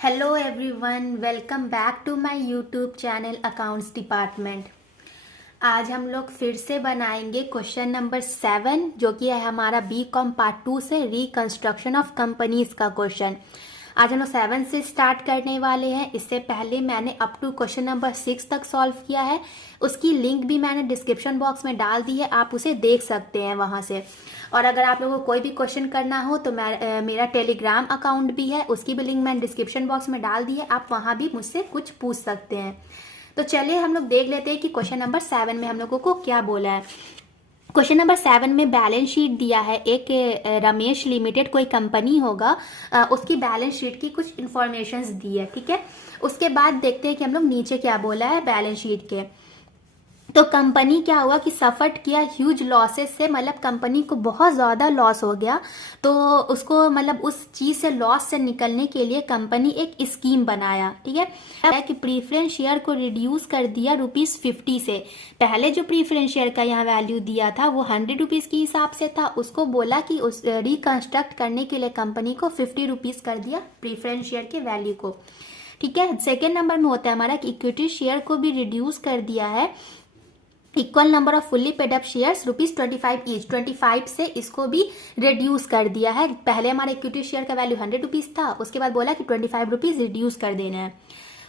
Hello everyone, welcome back to my YouTube channel accounts department. आज हम लोग फिर से बनाएंगे क्वेश्चन नंबर 7 जो कि है हमारा बीकॉम पार्ट 2 से रिकंस्ट्रक्शन ऑफ कंपनीज का क्वेश्चन। आज हम लोग 7 से स्टार्ट करने वाले हैं। इससे पहले मैंने अप टू क्वेश्चन नंबर 6 तक सॉल्व किया है। उसकी लिंक भी मैंने डिस्क्रिप्शन बॉक्स में डाल दी है, आप उसे देख सकते हैं वहां से। और अगर आप लोगों को कोई भी क्वेश्चन करना हो तो मेरा टेलीग्राम अकाउंट भी है, उसकी भी लिंक मैंने डिस्क्रिप्शन बॉक्स में डाल दी है, आप वहां भी मुझसे कुछ पूछ सकते हैं। तो चलिए हम लोग देख लेते हैं कि क्वेश्चन नंबर 7 में हम लोगों को क्या बोला है। क्वेश्चन नंबर 7 में बैलेंस शीट दिया है। एक रमेश लिमिटेड कोई कंपनी होगा, उसकी बैलेंस शीट की कुछ इंफॉर्मेशंस दी है, ठीक है। उसके बाद देखते हैं कि हम लोग नीचे क्या बोला है बैलेंस शीट के। तो कंपनी क्या हुआ कि सफर्ड किया ह्यूज लॉसेस से, मतलब कंपनी को बहुत ज़्यादा लॉस हो गया। तो उसको मतलब उस चीज़ से लॉस से निकलने के लिए कंपनी एक स्कीम बनाया, ठीक है, कि प्रीफरेंस शेयर को रिड्यूस कर दिया ₹50 से। पहले जो प्रीफरेंस शेयर का यहाँ वैल्यू दिया था वो ₹100 के हिसाब से था, उसको बोला कि उस रिकंस्ट्रक्ट करने के लिए कंपनी को ₹50 कर दिया प्रीफरेंस शेयर के वैल्यू को, ठीक है। सेकेंड नंबर में होता है हमारा कि इक्विटी शेयर को भी रिड्यूस कर दिया है। Equal number off fully paid up shares ₹25 each, 25 से इसको भी रिड्यूस कर दिया है। पहले हमारा इक्विटी शेयर का वैल्यू ₹100 था, उसके बाद बोला कि ₹25 रिड्यूस कर देना है।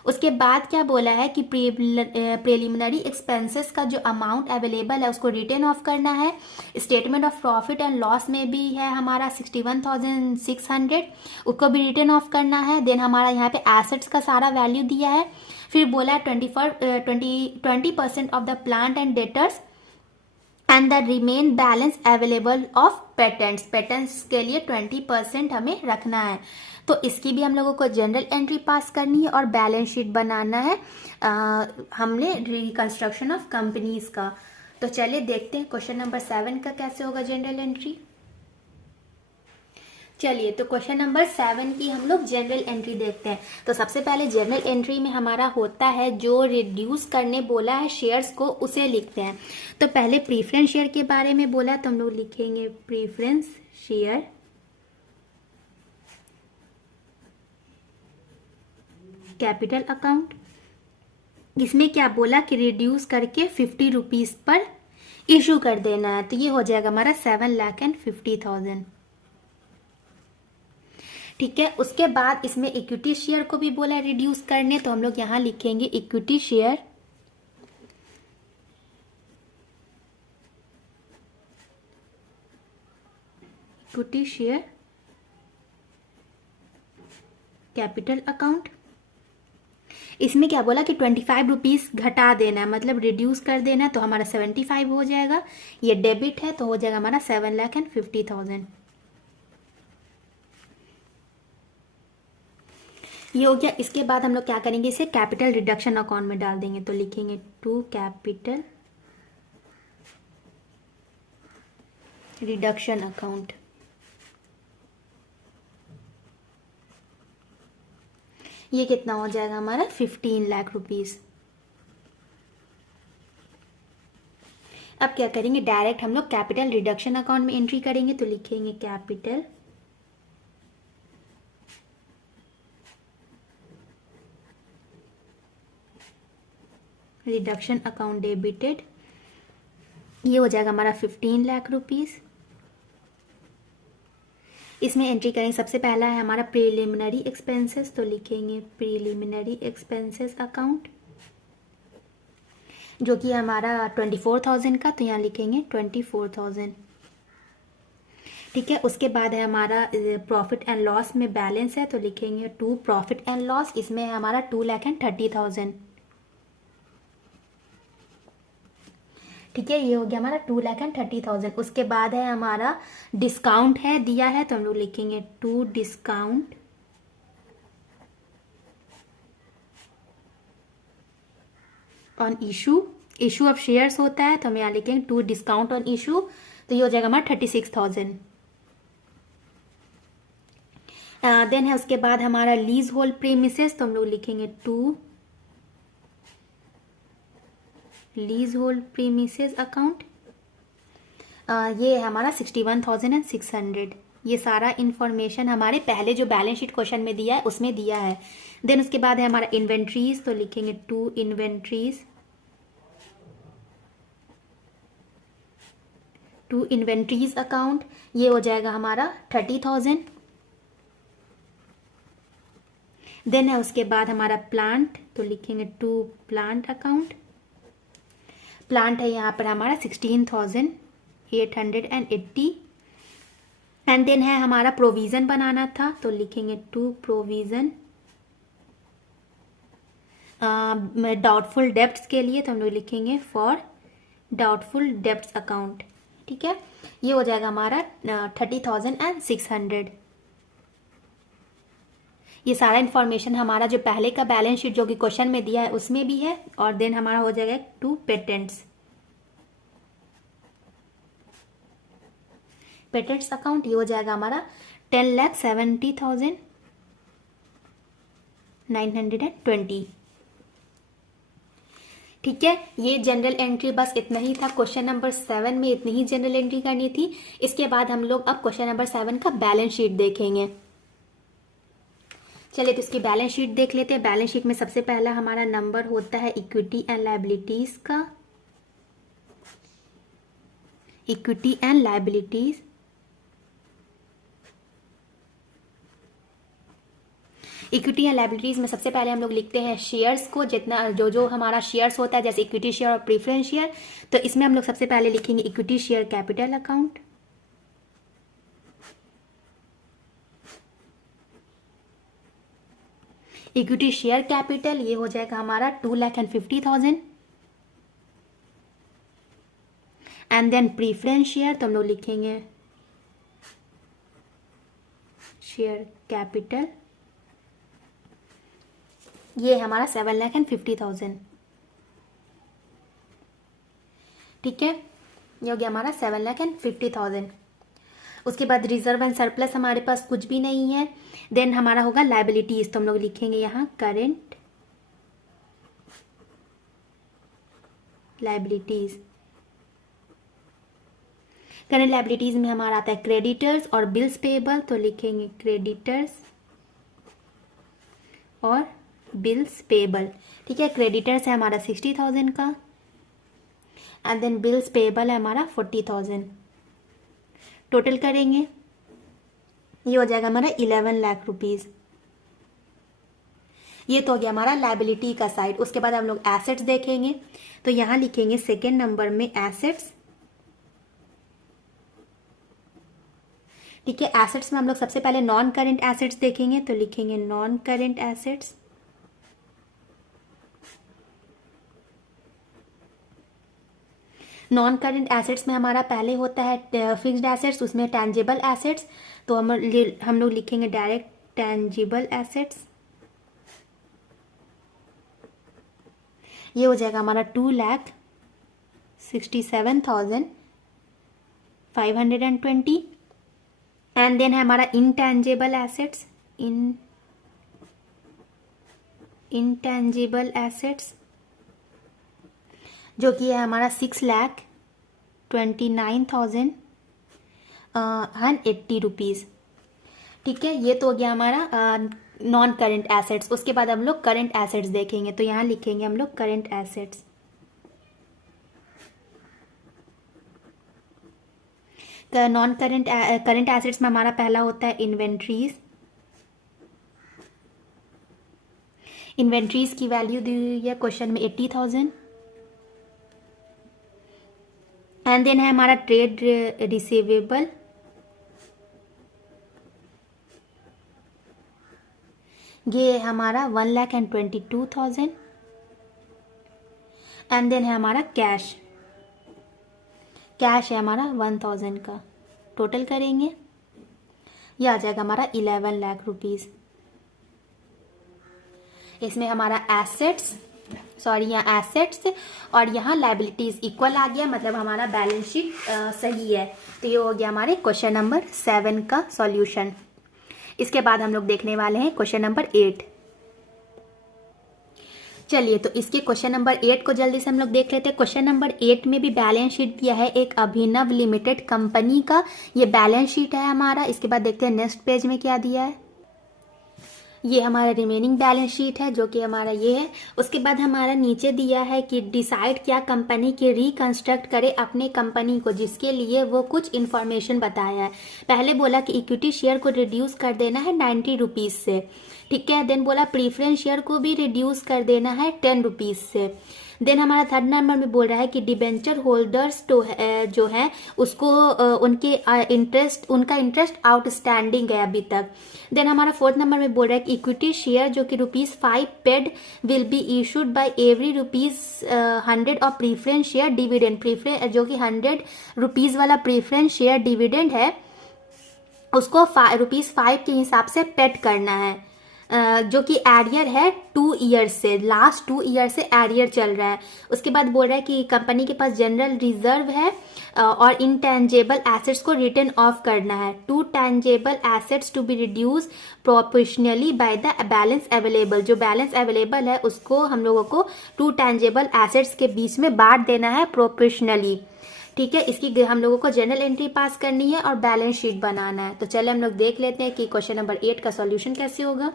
उसके बाद क्या बोला है कि प्रिलिमिनरी एक्सपेंसेस का जो अमाउंट अवेलेबल है उसको रिटर्न ऑफ करना है। Statement of profit and loss में भी है हमारा 61,600, उसको भी रिटर्न ऑफ करना है। देन हमारा यहाँ पे एसेट्स का सारा वैल्यू दिया है। फिर बोला है 20% of the plant and debtors and the remain balance available of patents. Patents के लिए 20% हमें रखना है। तो इसकी भी हम लोगों को जनरल एंट्री पास करनी है और बैलेंस शीट बनाना है हमने रिकंस्ट्रक्शन ऑफ कंपनीज का। तो चलिए देखते हैं क्वेश्चन नंबर 7 का कैसे होगा जनरल एंट्री। चलिए तो क्वेश्चन नंबर 7 की हम लोग जनरल एंट्री देखते हैं। तो सबसे पहले जनरल एंट्री में हमारा होता है जो रिड्यूस करने बोला है शेयर्स को उसे लिखते हैं। तो पहले प्रीफरेंस शेयर के बारे में बोला है तो हम लोग लिखेंगे प्रीफरेंस शेयर, कैपिटल अकाउंट। इसमें क्या बोला कि रिड्यूस करके ₹50 पर इशू कर देना है। तो ये हो जाएगा हमारा 7,50,000, ठीक है। उसके बाद इसमें इक्विटी शेयर को भी बोला है रिड्यूस करने, तो हम लोग यहां लिखेंगे equity share, equity share capital account. इसमें क्या बोला कि ₹25 घटा देना है, मतलब रिड्यूस कर देना है, तो हमारा 75 हो जाएगा। ये डेबिट है तो हो जाएगा हमारा 7,50,000। ये हो गया। इसके बाद हम लोग क्या करेंगे, इसे कैपिटल रिडक्शन अकाउंट में डाल देंगे। तो लिखेंगे टू कैपिटल रिडक्शन अकाउंट। ये कितना हो जाएगा हमारा 15 लाख रुपीस। अब क्या करेंगे, डायरेक्ट हम लोग कैपिटल रिडक्शन अकाउंट में एंट्री करेंगे। तो लिखेंगे कैपिटल रिडक्शन अकाउंट डेबिटेड। ये हो जाएगा हमारा 15 लाख रुपीस। इसमें एंट्री करेंगे, सबसे पहला है हमारा प्रीलिमिनरी एक्सपेंसेस। तो लिखेंगे प्रीलिमिनरी एक्सपेंसेस अकाउंट जो कि हमारा 24,000 का, तो यहाँ लिखेंगे 24,000, ठीक है। उसके बाद है हमारा प्रॉफिट एंड लॉस में बैलेंस है, तो लिखेंगे टू प्रॉफिट एंड लॉस। इसमें है हमारा 2,30,000, ठीक है। ये हो गया हमारा 2,30,000। उसके बाद है हमारा डिस्काउंट है दिया है, तो हम लोग लिखेंगे to discount on issue. Issue of shares होता है तो हम यहाँ लिखेंगे टू डिस्काउंट ऑन इशू। तो ये हो जाएगा हमारा 36,000। देन है उसके बाद हमारा लीज होल्ड प्रीमिसेस, तो हम लोग लिखेंगे to lease hold premises account. ये है हमारा 61,600। ये सारा इन्फॉर्मेशन हमारे पहले जो बैलेंस शीट क्वेश्चन में दिया है उसमें दिया है। देन उसके बाद है हमारा इन्वेंट्रीज, तो लिखेंगे टू इन्वेंट्रीज अकाउंट, ये हो जाएगा हमारा 30,000। देन है उसके बाद हमारा प्लांट, तो लिखेंगे टू प्लांट अकाउंट। प्लांट है यहाँ पर हमारा 16,880। एंड देन है हमारा प्रोविज़न बनाना था, तो लिखेंगे टू प्रोविज़न डाउटफुल डेब्ट्स के लिए, तो हम लोग लिखेंगे फॉर डाउटफुल डेब्ट्स अकाउंट। ठीक है, ये हो जाएगा हमारा 30,600। ये सारा इन्फॉर्मेशन हमारा जो पहले का बैलेंस शीट जो कि क्वेश्चन में दिया है उसमें भी है। और देन हमारा हो जाएगा टू पेटेंट्स अकाउंट, ये हो जाएगा हमारा 10,70,920। ठीक है, ये जनरल एंट्री बस इतना ही था। क्वेश्चन नंबर 7 में इतनी ही जनरल एंट्री करनी थी। इसके बाद हम लोग अब क्वेश्चन नंबर 7 का बैलेंस शीट देखेंगे। चलिए तो इसकी बैलेंस शीट देख लेते हैं। बैलेंस शीट में सबसे पहला हमारा नंबर होता है इक्विटी एंड लायबिलिटीज का। Equity and liabilities, equity and liabilities में सबसे पहले हम लोग लिखते हैं शेयर्स को, जितना जो हमारा शेयर्स होता है, जैसे इक्विटी शेयर और प्रीफरेंस शेयर। तो इसमें हम लोग सबसे पहले लिखेंगे equity share capital account. Equity share capital ये हो जाएगा हमारा 2,50,000। एंड देन प्रीफरेंस शेयर, तो हम लोग लिखेंगे शेयर कैपिटल, ये हमारा 7,50,000। ठीक है, ये हो गया हमारा 7,50,000। उसके बाद रिजर्व एंड सरप्लस हमारे पास कुछ भी नहीं है। देन हमारा होगा लायबिलिटीज, तो हम लोग लिखेंगे यहाँ करेंट लायबिलिटीज। करंट लायबिलिटीज में हमारा आता है क्रेडिटर्स और बिल्स पेएबल, तो लिखेंगे क्रेडिटर्स और बिल्स पेएबल। ठीक है, क्रेडिटर्स है हमारा 60,000 का एंड देन बिल्स पेएबल है हमारा 40,000। टोटल करेंगे, ये हो जाएगा हमारा 11 लाख रुपीज। ये तो हो गया हमारा लायबिलिटी का साइड। उसके बाद हम लोग एसेट्स देखेंगे, तो यहां लिखेंगे सेकेंड नंबर में एसेट्स। ठीक है, एसेट्स में हम लोग सबसे पहले नॉन करेंट एसेट्स देखेंगे, तो लिखेंगे non current assets. Non current assets में हमारा पहले होता है फिक्स्ड एसेट्स, उसमें टेंजिबल एसेट्स, तो हम लोग लिखेंगे डायरेक्ट टेंजिबल एसेट्स। ये हो जाएगा हमारा 2,67,520। एंड देन है हमारा इंटेंजिबल एसेट्स। इंटेंजिबल एसेट्स जो कि है हमारा 6,29,080 रुपीज़। ठीक है, ये तो हो गया हमारा नॉन करंट एसेट्स। उसके बाद हम लोग करंट एसेट्स देखेंगे, तो यहाँ लिखेंगे हम लोग current assets. Non current assets में हमारा पहला होता है इन्वेंट्रीज। इन्वेंट्रीज की वैल्यू दी हुई है क्वेश्चन में 80,000। एंड देन है हमारा ट्रेड रिसीवेबल, ये है हमारा 1,22,000। एंड देन है हमारा कैश। कैश है हमारा 1,000 का। टोटल करेंगे, ये आ जाएगा हमारा 11 लाख रुपीज। इसमें हमारा यहाँ एसेट्स और यहाँ लायबिलिटीज इक्वल आ गया, मतलब हमारा बैलेंस शीट सही है। तो ये हो गया हमारे क्वेश्चन नंबर 7 का सॉल्यूशन। इसके बाद हम लोग देखने वाले हैं क्वेश्चन नंबर 8। चलिए तो इसके क्वेश्चन नंबर 8 को जल्दी से हम लोग देख लेते हैं। क्वेश्चन नंबर 8 में भी बैलेंस शीट दिया है एक अभिनव लिमिटेड कंपनी का, ये बैलेंस शीट है हमारा। इसके बाद देखते हैं नेक्स्ट पेज में क्या दिया है। ये हमारा रिमेनिंग बैलेंस शीट है जो कि हमारा ये है। उसके बाद हमारा नीचे दिया है कि डिसाइड क्या कंपनी की रिकंस्ट्रक्ट करे अपने कंपनी को, जिसके लिए वो कुछ इन्फॉर्मेशन बताया है। पहले बोला कि इक्विटी शेयर को रिड्यूस कर देना है 90 रुपीज़ से, ठीक है। देन बोला प्रीफरेंस शेयर को भी रिड्यूस कर देना है 10 रुपीज़ से। देन हमारा थर्ड नंबर में बोल रहा है कि डिबेंचर होल्डर्स तो जो है उसको उनके उनका इंटरेस्ट आउटस्टैंडिंग है अभी तक। देन हमारा फोर्थ नंबर में बोल रहा है कि इक्विटी शेयर जो कि ₹5 paid will be issued by every ₹100 of preference share dividend. Preference जो कि 100 रुपीज़ वाला प्रीफरेंस शेयर डिविडेंड है उसको ₹5 के हिसाब से पेड करना है, जो कि एरियर है 2 ईयर से, लास्ट 2 ईयर से एरियर चल रहा है। उसके बाद बोल रहा है कि कंपनी के पास जनरल रिजर्व है और इनटेंजेबल एसेट्स को रिटर्न ऑफ करना है। 2 tangible assets to be reduce proportionally by the balance available. जो बैलेंस अवेलेबल है उसको हम लोगों को 2 टेंजेबल एसेट्स के बीच में बांट देना है प्रोपोर्शनली, ठीक है। इसकी हम लोगों को जनरल एंट्री पास करनी है और बैलेंस शीट बनाना है। तो चलिए हम लोग देख लेते हैं कि क्वेश्चन नंबर 8 का सॉल्यूशन कैसे होगा।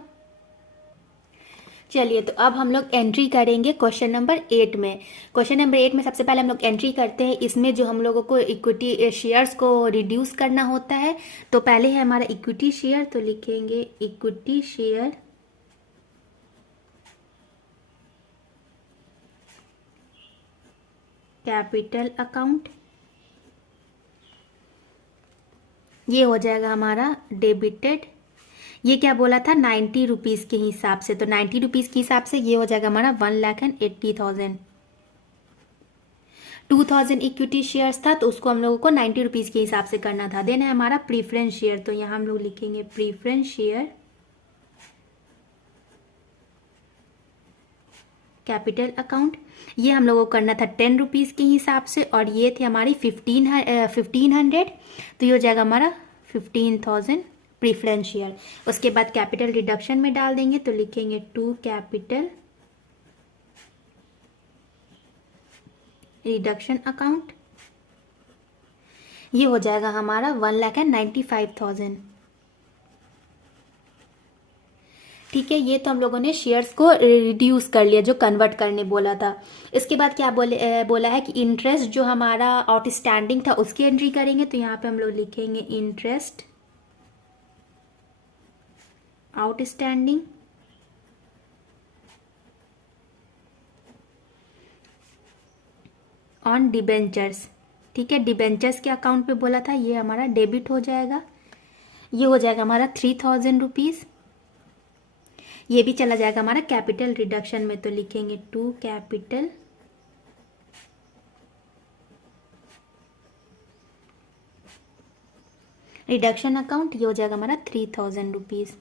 चलिए तो अब हम लोग एंट्री करेंगे क्वेश्चन नंबर 8 में। क्वेश्चन नंबर 8 में सबसे पहले हम लोग एंट्री करते हैं। इसमें जो हम लोगों को इक्विटी शेयर्स को रिड्यूस करना होता है, तो पहले है हमारा इक्विटी शेयर, तो लिखेंगे इक्विटी शेयर कैपिटल अकाउंट। ये हो जाएगा हमारा डेबिटेड। ये क्या बोला था 90 रुपीज़ के हिसाब से, तो 90 रुपीज़ के हिसाब से ये हो जाएगा हमारा 1,80,000। 2000 इक्विटी शेयर्स था तो उसको हम लोगों को 90 रुपीज़ के हिसाब से करना था। देन है हमारा प्रीफरेंस शेयर, तो यहाँ हम लोग लिखेंगे प्रीफरेंस शेयर कैपिटल अकाउंट। ये हम लोगों को करना था 10 रुपीज़ के हिसाब से और ये थी हमारी 1500, तो ये हो जाएगा हमारा 15,000 प्रीफरेंस शेयर। उसके बाद कैपिटल रिडक्शन में डाल देंगे, तो लिखेंगे टू कैपिटल रिडक्शन अकाउंट। ये हो जाएगा हमारा 1,95,000, ठीक है। ये तो हम लोगों ने शेयर्स को रिड्यूस कर लिया जो कन्वर्ट करने बोला था। इसके बाद क्या बोला है कि इंटरेस्ट जो हमारा आउटस्टैंडिंग था उसकी एंट्री करेंगे, तो यहाँ पे हम लोग लिखेंगे इंटरेस्ट आउटस्टैंडिंग ऑन डिबेंचर्स, ठीक है। डिबेंचर्स के अकाउंट पे बोला था, ये हमारा डेबिट हो जाएगा। ये हो जाएगा हमारा 3,000 रुपीज़। ये भी चला जाएगा हमारा कैपिटल रिडक्शन में, तो लिखेंगे टू कैपिटल रिडक्शन अकाउंट। ये हो जाएगा हमारा 3,000 रुपीज़,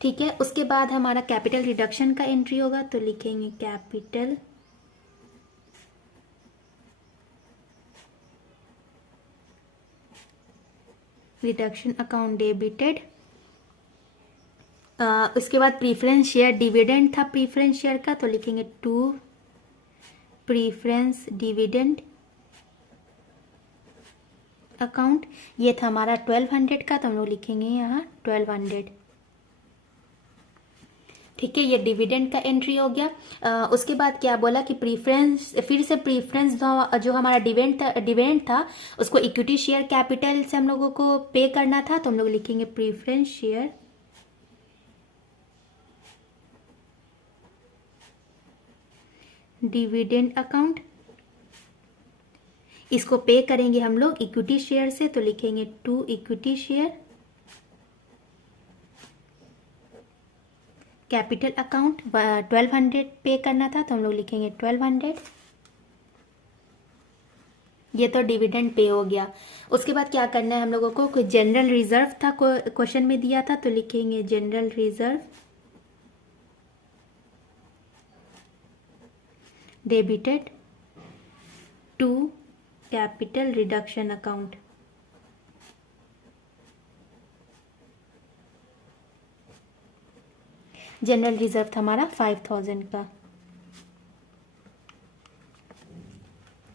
ठीक है। उसके बाद हमारा कैपिटल रिडक्शन का एंट्री होगा, तो लिखेंगे कैपिटल रिडक्शन अकाउंट डेबिटेड। उसके बाद प्रीफरेंस शेयर डिविडेंड था प्रीफरेंस शेयर का, तो लिखेंगे टू प्रीफरेंस डिविडेंड अकाउंट। ये था हमारा 1200 का, तो हम लोग लिखेंगे यहाँ 1200, ठीक है। ये डिविडेंड का एंट्री हो गया। उसके बाद क्या बोला कि प्रीफरेंस, फिर से प्रीफरेंस जो हमारा डिविडेंड था उसको इक्विटी शेयर कैपिटल से हम लोगों को पे करना था, तो हम लोग लिखेंगे प्रीफरेंस शेयर डिविडेंड अकाउंट। इसको पे करेंगे हम लोग इक्विटी शेयर से, तो लिखेंगे to equity share capital account. 1200 पे करना था, तो हम लोग लिखेंगे 1200। ये तो डिविडेंड पे हो गया। उसके बाद क्या करना है हम लोगों को, कोई जनरल रिजर्व था क्वेश्चन में दिया था, तो लिखेंगे general reserve debited to capital reduction account. General reserve था हमारा 5000 का।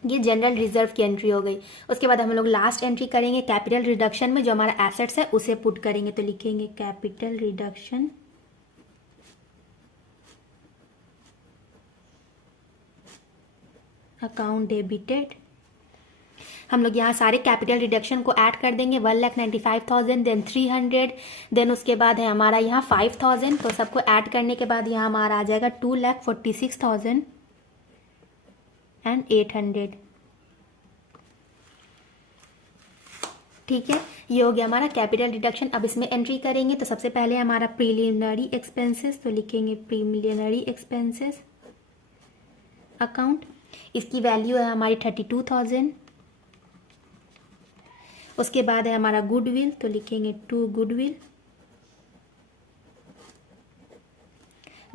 ये जनरल रिजर्व की एंट्री हो गई। उसके बाद हम लोग लास्ट एंट्री करेंगे कैपिटल रिडक्शन में, जो हमारा एसेट्स है उसे पुट करेंगे। तो लिखेंगे कैपिटल रिडक्शन, अकाउंट डेबिटेड। हम लोग यहाँ सारे कैपिटल रिडक्शन को ऐड कर देंगे। 1,95,000, देन 300, देन उसके बाद है हमारा यहाँ 5,000। तो सबको ऐड करने के बाद यहाँ हमारा आ जाएगा 2,46,800। ठीक है, ये हो गया हमारा कैपिटल डिडक्शन। अब इसमें एंट्री करेंगे। तो सबसे पहले हमारा प्रीलिमिनरी एक्सपेंसेस, तो लिखेंगे प्रीलिमिनरी एक्सपेंसेस अकाउंट। इसकी वैल्यू है हमारी 32,000। उसके बाद है हमारा गुडविल, तो लिखेंगे टू गुडविल।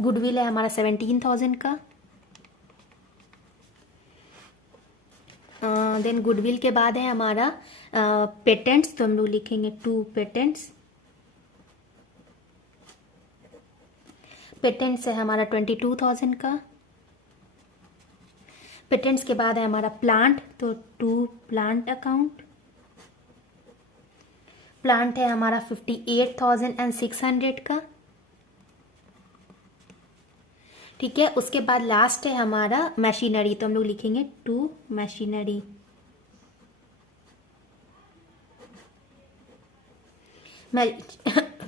गुडविल है हमारा 17,000 का। देन गुडविल के बाद है हमारा पेटेंट्स, तो हम लोग लिखेंगे टू पेटेंट्स। पेटेंट्स है हमारा 22,000 का। पेटेंट्स के बाद है हमारा प्लांट, तो टू प्लांट अकाउंट। प्लांट है हमारा 58,600 का। ठीक है, उसके बाद लास्ट है हमारा मशीनरी, तो हम लोग लिखेंगे टू मशीनरी।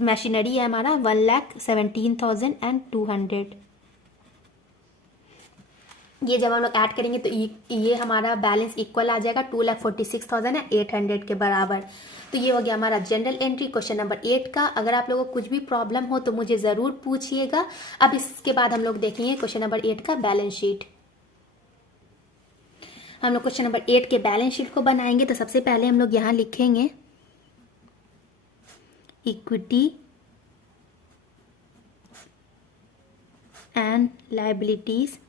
मशीनरी है हमारा 1,17,200। ये जब हम लोग ऐड करेंगे तो ये हमारा बैलेंस इक्वल आ जाएगा 2,46,800 के बराबर। तो ये हो गया हमारा जनरल एंट्री क्वेश्चन नंबर 8 का। अगर आप लोगों को कुछ भी प्रॉब्लम हो तो मुझे ज़रूर पूछिएगा। अब इसके बाद हम लोग देखेंगे क्वेश्चन नंबर 8 का बैलेंस शीट। हम लोग क्वेश्चन नंबर 8 के बैलेंस शीट को बनाएंगे। तो सबसे पहले हम लोग यहाँ लिखेंगे इक्विटी एंड लायबिलिटीज।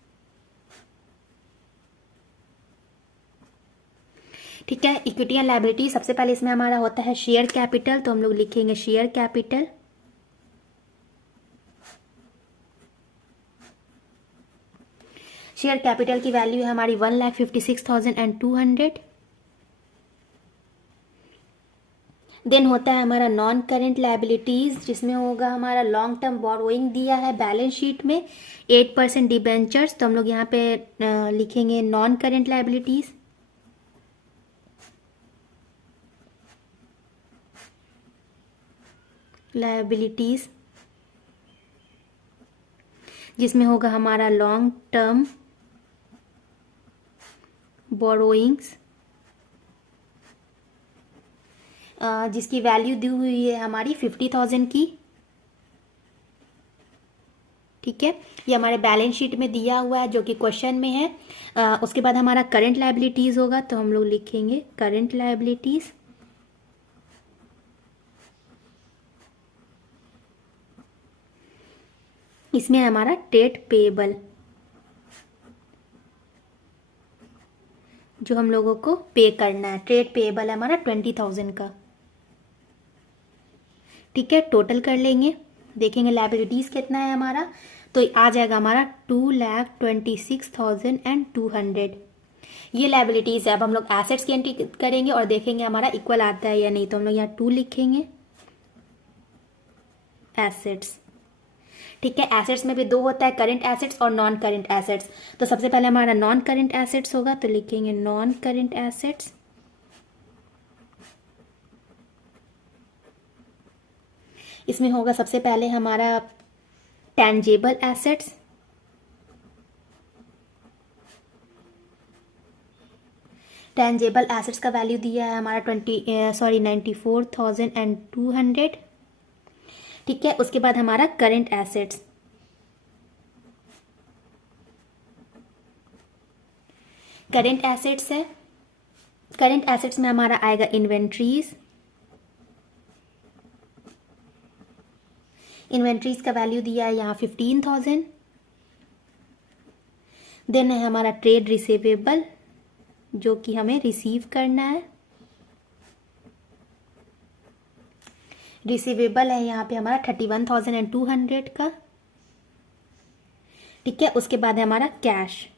ठीक है, इक्विटी एंड लायबिलिटी सबसे पहले इसमें हमारा होता है शेयर कैपिटल, तो हम लोग लिखेंगे शेयर कैपिटल। शेयर कैपिटल की वैल्यू है हमारी 1,56,200। देन होता है हमारा नॉन करेंट लायबिलिटीज, जिसमें होगा हमारा लॉन्ग टर्म बोरोइंग दिया है बैलेंस शीट में 8% डिबेंचर्स, तो हम लोग यहाँ पे लिखेंगे नॉन करेंट लायबिलिटीज। लायबिलिटीज जिसमें होगा हमारा लॉन्ग टर्म बोरोइंग्स, जिसकी वैल्यू दी हुई है हमारी 50,000 की। ठीक है, ये हमारे बैलेंस शीट में दिया हुआ है जो कि क्वेश्चन में है। उसके बाद हमारा करंट लायबिलिटीज होगा, तो हम लोग लिखेंगे करंट लायबिलिटीज। इसमें हमारा ट्रेड पेएबल, जो हम लोगों को पे करना है। ट्रेड पेएबल है हमारा 20,000 का। ठीक है, टोटल कर लेंगे, देखेंगे लायबिलिटीज कितना है हमारा। तो आ जाएगा हमारा 2,26,200। ये लायबिलिटीज है। अब हम लोग एसेट्स की एंट्री करेंगे और देखेंगे हमारा इक्वल आता है या नहीं। तो हम लोग यहाँ 2 लिखेंगे एसेट्स। ठीक है, एसेट्स में भी 2 होता है, करंट एसेट्स और नॉन करंट एसेट्स। तो सबसे पहले हमारा नॉन करंट एसेट्स होगा, तो लिखेंगे नॉन करंट एसेट्स। इसमें होगा सबसे पहले हमारा टेंजेबल एसेट्स। टेंजेबल एसेट्स का वैल्यू दिया है हमारा 94,200। ठीक है, उसके बाद हमारा करंट एसेट्स। करंट एसेट्स है, करंट एसेट्स में हमारा आएगा इन्वेंट्रीज। इन्वेंट्रीज का वैल्यू दिया है यहाँ 15,000। देन है हमारा ट्रेड रिसीवेबल, जो कि हमें रिसीव करना है। रिसीवेबल है यहाँ पे हमारा 31,200 का। ठीक है। उसके बाद है हमारा कैश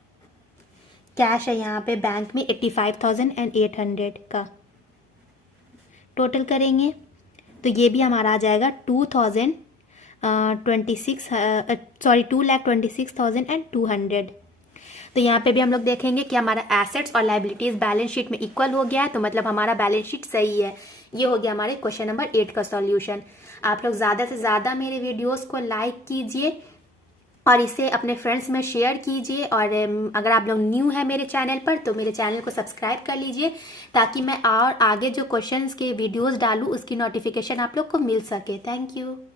है यहाँ पे बैंक में 85,800 का टोटल करेंगे तो ये भी हमारा आ जाएगा 2,26,200। तो यहाँ पे भी हम लोग देखेंगे कि हमारा एसेट्स और लाइबिलिटीज बैलेंस शीट में इक्वल हो गया है, तो मतलब हमारा बैलेंस शीट सही है। ये हो गया हमारे क्वेश्चन नंबर 8 का सॉल्यूशन। आप लोग ज़्यादा से ज़्यादा मेरे वीडियोस को लाइक कीजिए और इसे अपने फ्रेंड्स में शेयर कीजिए। और अगर आप लोग न्यू है मेरे चैनल पर तो मेरे चैनल को सब्सक्राइब कर लीजिए, ताकि मैं और आगे जो क्वेश्चंस के वीडियोस डालूँ उसकी नोटिफिकेशन आप लोग को मिल सके। Thank you.